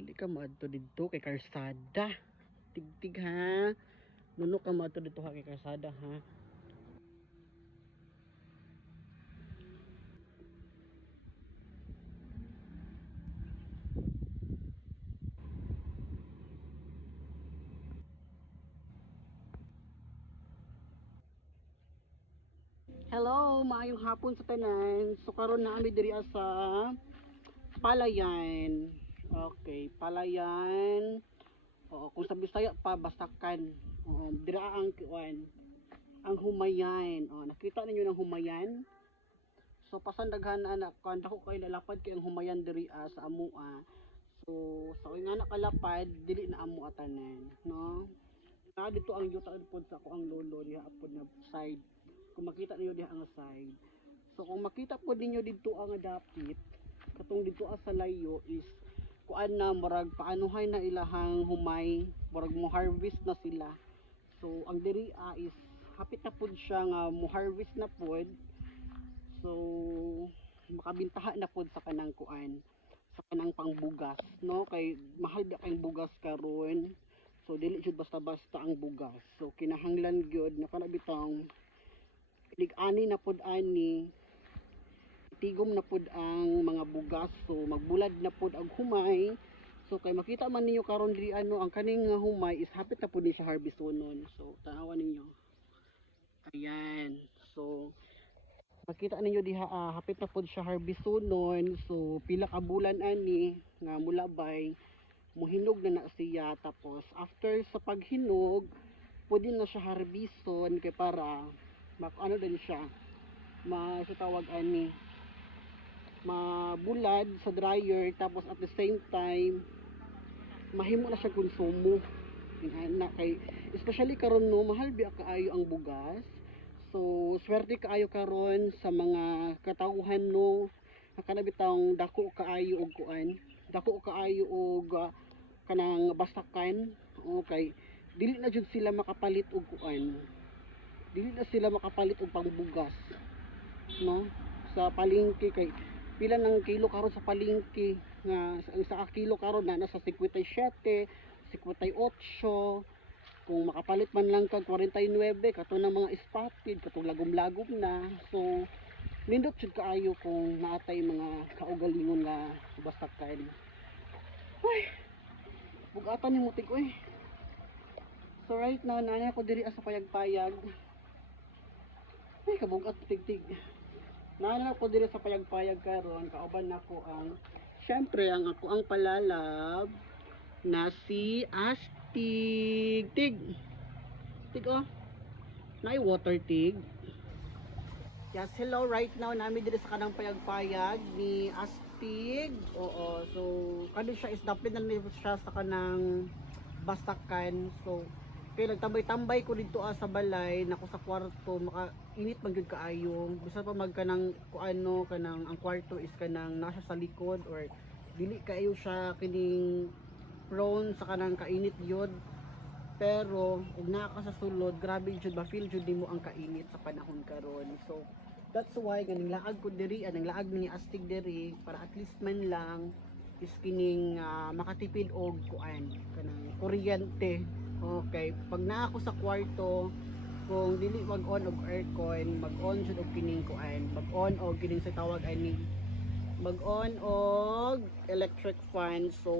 Dili ka maadto dito kay Karsada. Tigtig ha. Nuno ka maadto dito ha kay Karsada ha. Hello, maayong hapon sa tanan. So karon na ami diri sa Palayan. Okay, Palayan. Oo, kung sa Bisaya pa Basakan. Oo, dira ang kuan, ang Humayan. Oh, nakita ninyo ng Humayan? So pasandaghan anak kan dako kay lalapad kay ang Humayan diri sa amoa. So sa nga nakalapad dili na amo atanan, no? Na dito ang yuta pod sa ako ang lolo diha pod na side. Kung makita niyo diha ang side. So kung makita po ninyo dito ang dapit, katong dito sa layo is kuan na murag paanuhay na ilahang humay, murag mo harvest na sila. So ang diri is hapit na pod siya nga mo harvest na pod. So makabintaha na pod sa kanang kuan, sa kanang pangbugas, no? Kay mahal ba kay bugas karon. So dili jud basta-basta ang bugas. So kinahanglan gyud na kana bitang ani na pod ani tigom na pod ang mga bugas. So magbulad na pod ang humay. So kay makita man ninyo karon diri ano ang kaning humay is hapit na pod ni sa harvestonon. So tanawan ninyo. Ayan. So makita ninyo diha hapit na pod siya harvestonon. So pila ka bulan ani nga mulabay muhinog na na siya, tapos after sa paghinog pwede na siya harbison kay para ano din siya sa tawag ani mabulad sa dryer, tapos at the same time mahimo na siya konsumo na kay especially karon no mahal biya kaayo ang bugas. So swerte kaayo karon sa mga katawhan no kanabitang dako kaayo og kuan, dako kaayo og kanang basakan. Okay, dili na jud sila makapalit og kuan, dili na sila makapalit og pangbugas, no? Sa palengke kay pila ng kilo karon sa palengke nga ang sa kilo karon na nasa 57, 58. Kung makapalit man lang kag 49 kato ng mga spotted katong lagom-lagom na. So nindot jud kaayo kung naatay mga kaugalingon nga basakan. Ay, bugatan ni mutik oy. So right now nana ko diri sa payag-payag. Ay kabugat tigtig. Nana ko diri sa payag-payag karon kauban nako ang syempre ang ako ang palalab na si Astig. Tig. Tig oh. Nay water tig. Yes, hello right now nami diri sa kanang payag-payag ni Astig. Oo, so kani siya is dapat na siya sa kanang basakan. So kay nagtambay-tambay ko dito sa balay nako sa kwarto maka init man gyud kaayo bisan pa magkanang kuano kanang ang kwarto is kanang nasa sa likod or dili kaayo siya kining prone sa kanang kainit yun. Pero ug naa ka sa sulod grabe jud ba feel jud nimo ang kainit sa panahon karon. So that's why ganing laag ko diri anang laag ni Astig diri para at least man lang is kining makatipid og kuan kanang kuryente. Okay, pag naa ako sa kwarto kung dili mag-on og aircon, mag-on jud og kining kuan, mag-on og kining sa tawag ani mag-on og electric fan. So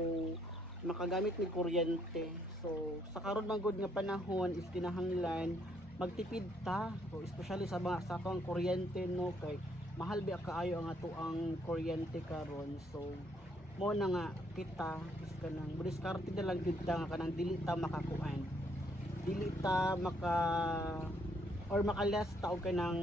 makagamit ni kuryente. So sa karon man gud nga panahon is kinahanglan magtipid ta, so especially sa mga sa atong kuryente no kay mahal ba kaayo ang ato ang kuryente karon. So mo na nga kita is kanang diskarte na lang jud ta nga kanang dili ta makakuan, dili ta maka or makaless ta og kanang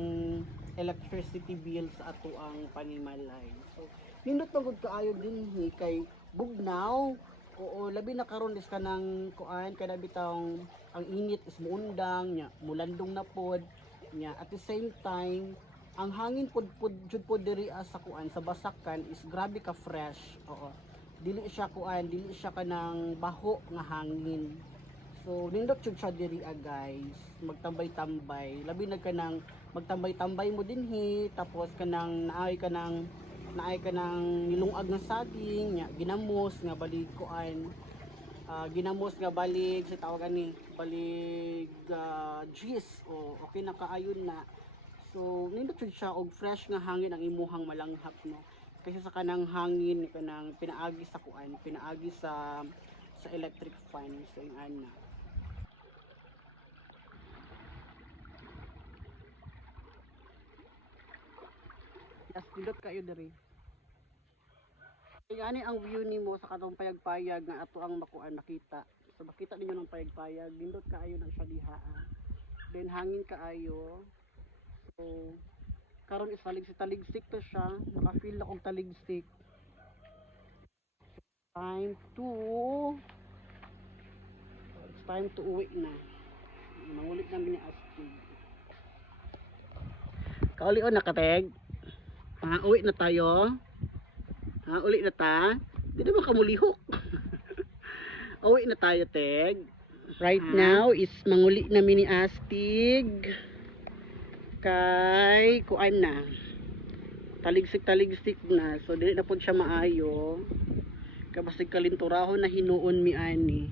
electricity bill sa ato ang panimalay. So nindot pagod kaayo dinhi kay bugnaw. Oo, labi na karon is kanang kuan kada bitang ang init is muundang nya mulandong na pod nya at the same time ang hangin pod jud pod diri sa kuan sa basakan is grabe ka fresh. Oo, dili siya kuan, dili siya kanang baho nga hangin. So nindot jud siya diri guys, magtambay-tambay labi na kanang magtambay-tambay mo dinhi tapos kanang naay kanang naay ka ng nilungag na saging nya ginamos nga balig kuan, ginamos nga balig sa tawagan ni balig juice o okay na kaayon na. So nindot jud siya og fresh nga hangin ang imuhang malanghap no. Kasi sa kanang hangin kanang pinaagi sa kuan, pinaagi sa electric fan so yung ana. Yes, pindot kayo diri. Kaya ani ang view nimo sa katong payag-payag nga ato ang makuan makita. So makita ninyo ng payag-payag, nindot kaayo na siya diha. Then hangin kaayo. So karon is taligsik to siya, naka-feel na og taligsik. Time to It's time to uwi na. Mangulit namin ni Astig. Kaulion na kateg. Uwi na tayo. Uli na ta. Di naman kamulihok. Uwi na tayo, Teg. Right now is manguli namin ni Astig. Kay kuan na. Taligsik na. So dili na pud siya maayo. Kabasig kalinturahon na hinuon mi ani.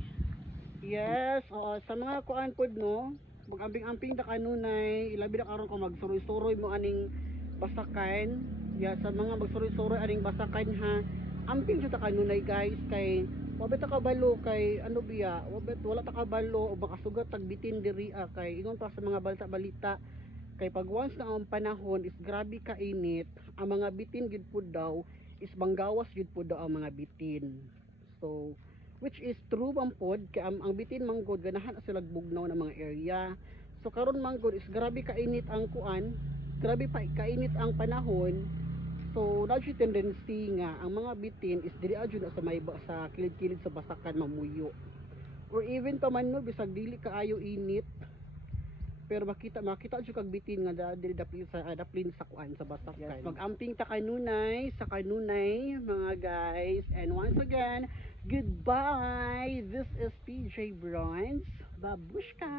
Yes, sa mga kuan pud no. Mag-amping-amping na kanunay, ilabi na karon ko magsuroy-suroy mo aning basakan. Ya sa mga magsuroy-suroy aning basakan ha. Amping jud ta kanunay guys kay wabet ta kabalo kay ano biya, wabet wala ta kabalo o makasugat tag bitin diri kay ingon pa sa mga balita-balita kay pag once na ang panahon is grabe ka init, ang mga bitin gid pud daw is banggawas gid pud daw ang mga bitin. So which is true man pod kay ang bitin manggod ganahan sila bugnaw ng mga area. So karon manggod is grabe kainit ang kuan, grabe pa kainit ang panahon. So na tendency nga ang mga bitin is diri adyo na sa may sa kilid-kilid sa basakan mamuyo. Or even pa man no bisag dili kaayo init pero makita jud kag bitin nga dili daplin sa kuan sa basakan. Yes, mag-amping ta kanunay sa kanunay mga guys. And once again, goodbye. This is PJ Bronze. Babushka.